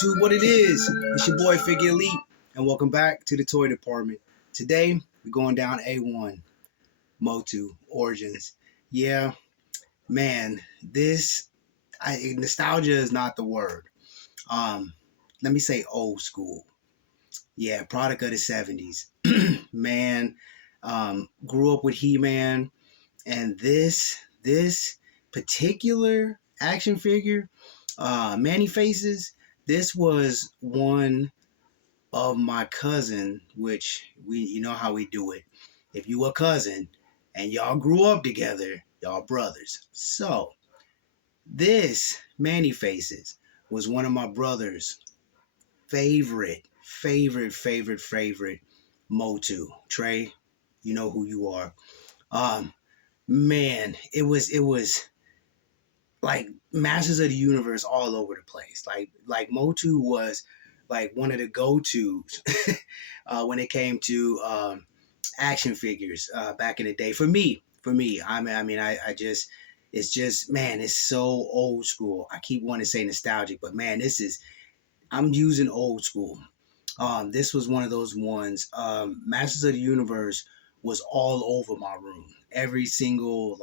YouTube, what it is? It's your boy Figure Elite, and welcome back to the toy department. Today we're going down A1 Motu Origins. Yeah, man, nostalgia is not the word. Um, Let me say old school. Yeah, product of the 70s. Man, grew up with He-Man, and this particular action figure, Manny Faces. This was one of my cousin, which you know how we do it. If you a cousin and y'all grew up together, y'all brothers. So this Manny Faces was one of my brother's favorite Motu. Trey, you know who you are. Um, Man, it was like Masters of the Universe all over the place. Like Motu was like one of the go-tos when it came to action figures back in the day. For me, I just it's just, man, it's so old school. I keep wanting to say nostalgic, but man, I'm using old school. This was one of those ones. Masters of the Universe was all over my room. Every single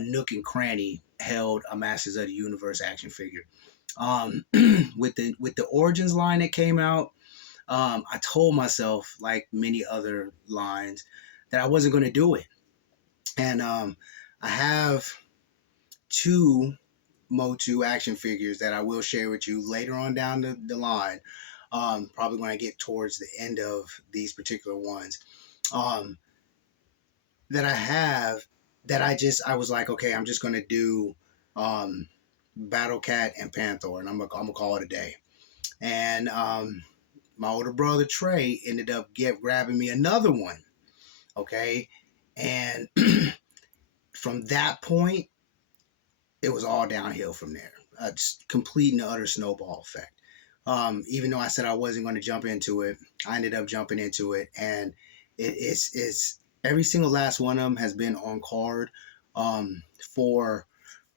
nook and cranny held a Masters of the Universe action figure. With the Origins line that came out, I told myself, like many other lines, that I wasn't going to do it. And I have two Motu action figures that I will share with you later on down the line. Probably when I get towards the end of these particular ones. That I have that I was like, okay, I'm just gonna do Battle Cat and Panther, and I'm gonna call it a day. And my older brother Trey ended up grabbing me another one. Okay, and from that point, it was all downhill from there. Just complete and utter snowball effect. Even though I said I wasn't going to jump into it, I ended up jumping into it, and it's every single last one of them has been on card for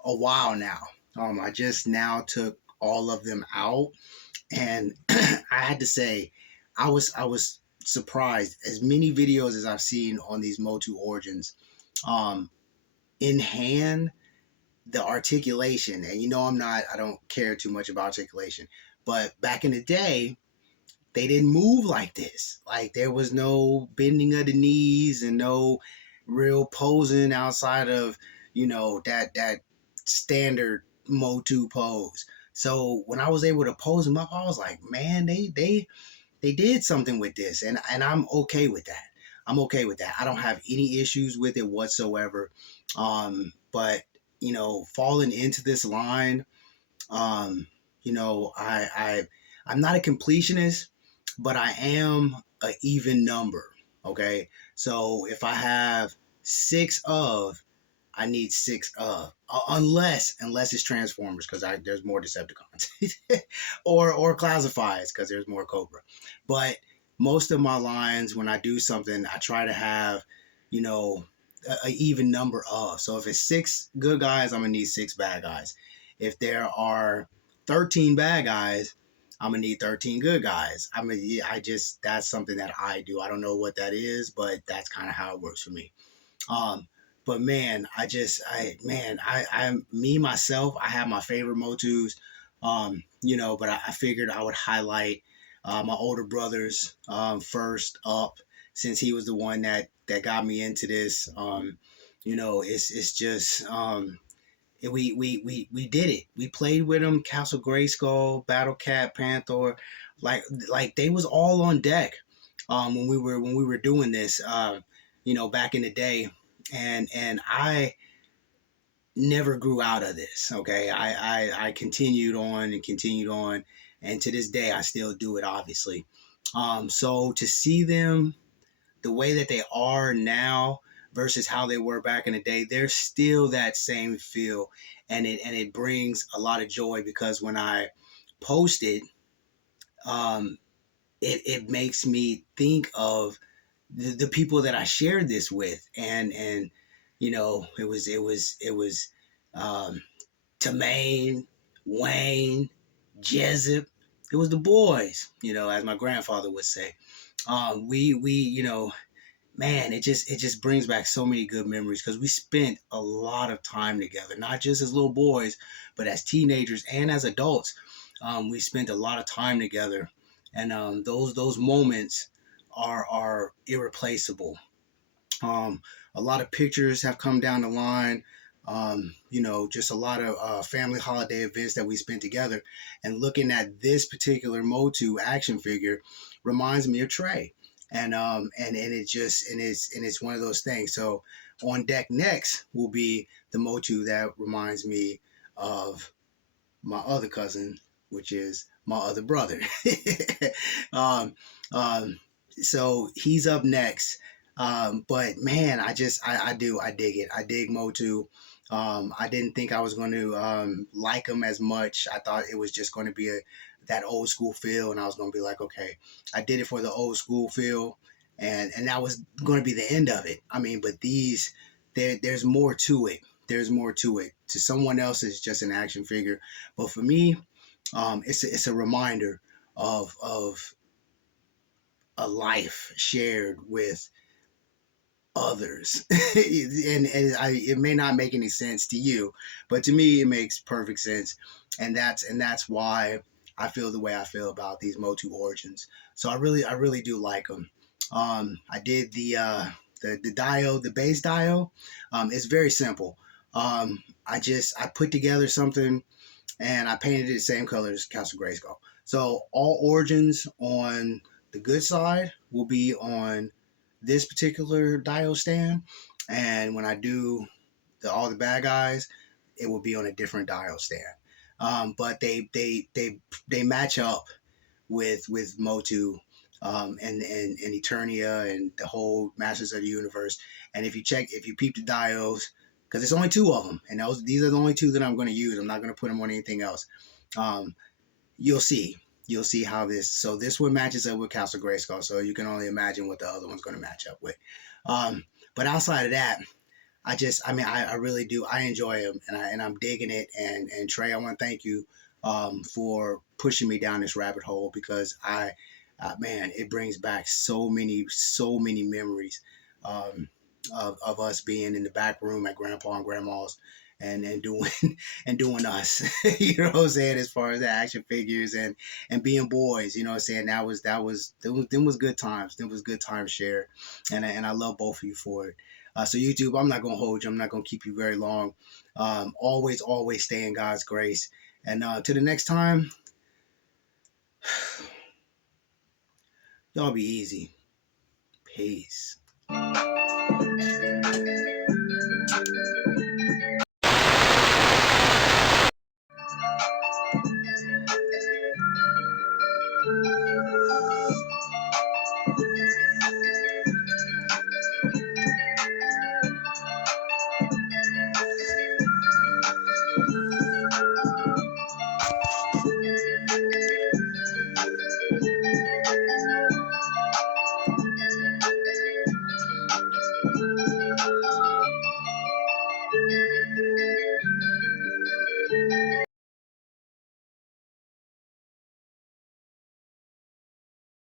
a while now. I just now took all of them out, and I had to say, I was surprised. As many videos as I've seen on these Motu Origins, in hand, the articulation, and I don't care too much about articulation, but back in the day, they didn't move like this. Like, there was no bending of the knees and no real posing outside of, that standard Motu pose. So when I was able to pose them up, I was like, man, they did something with this, and I'm okay with that. I'm okay with that. I don't have any issues with it whatsoever. But falling into this line, I'm not a completionist, but I am an even number. Okay, so if I have six of, I need six of, unless it's Transformers, because there's more Decepticons, or Classifieds, because there's more Cobra. But most of my lines, when I do something, I try to have, an even number of. So if it's six good guys, I'm gonna need six bad guys. If there are 13 bad guys, I'm gonna need 13 good guys. That's something that I do. I don't know what that is, but that's kind of how it works for me. But man, me myself, I have my favorite Motus, but I figured I would highlight my older brother's first up, since he was the one that got me into this. It's just we did it. We played with him, Castle Grayskull, Battle Cat, Panther, like they was all on deck when we were doing this, back in the day, and I never grew out of this. Okay, I continued on, and to this day I still do it, obviously. So to see them the way that they are now versus how they were back in the day, they're still that same feel, and it brings a lot of joy, because when I post it, it makes me think of the people that I shared this with, and it was Tamaine, Wayne, Jessup, it was the boys, as my grandfather would say. We man, it just brings back so many good memories because we spent a lot of time together, not just as little boys, but as teenagers and as adults. We spent a lot of time together, and those moments are irreplaceable. Um, a lot of pictures have come down the line. Just a lot of family holiday events that we spent together. And looking at this particular Motu action figure reminds me of Trey. And it's one of those things. So on deck next will be the Motu that reminds me of my other cousin, which is my other brother. um, um, so he's up next. But man, I dig it. I dig Motu. I didn't think I was going to like him as much. I thought it was just going to be that old school feel, and I was going to be like, okay, I did it for the old school feel, and that was going to be the end of it. I mean, but there's more to it. There's more to it. To someone else, it's just an action figure, but for me, it's a reminder of a life shared with others. It may not make any sense to you, but to me it makes perfect sense, and that's why I feel the way I feel about these Motu Origins. So I really do like them. I did the dio, the base dio. It's very simple. I put together something and I painted it the same color as Castle Grayskull. So all origins on the good side will be on this particular dial stand, and when I do all the bad guys, it will be on a different dial stand. But they match up with Motu, and Eternia and the whole Masters of the Universe. And if you peep the dials, because it's only two of them, and these are the only two that I'm going to use. I'm not going to put them on anything else. Um, you'll see. You'll see how this one matches up with Castle Grayskull, so you can only imagine what the other one's going to match up with. But outside of that, I really do. I enjoy him, and I'm digging it. And Trey, I want to thank you for pushing me down this rabbit hole because man, it brings back so many memories um, of us being in the back room at Grandpa and Grandma's and doing and doing us. You know what I'm saying? As far as the action figures and being boys, you know what I'm saying? Them was good times. Them was good times shared, and I love both of you for it. So YouTube, I'm not gonna hold you. I'm not gonna keep you very long. Always stay in God's grace. And to the next time, y'all be easy. Peace.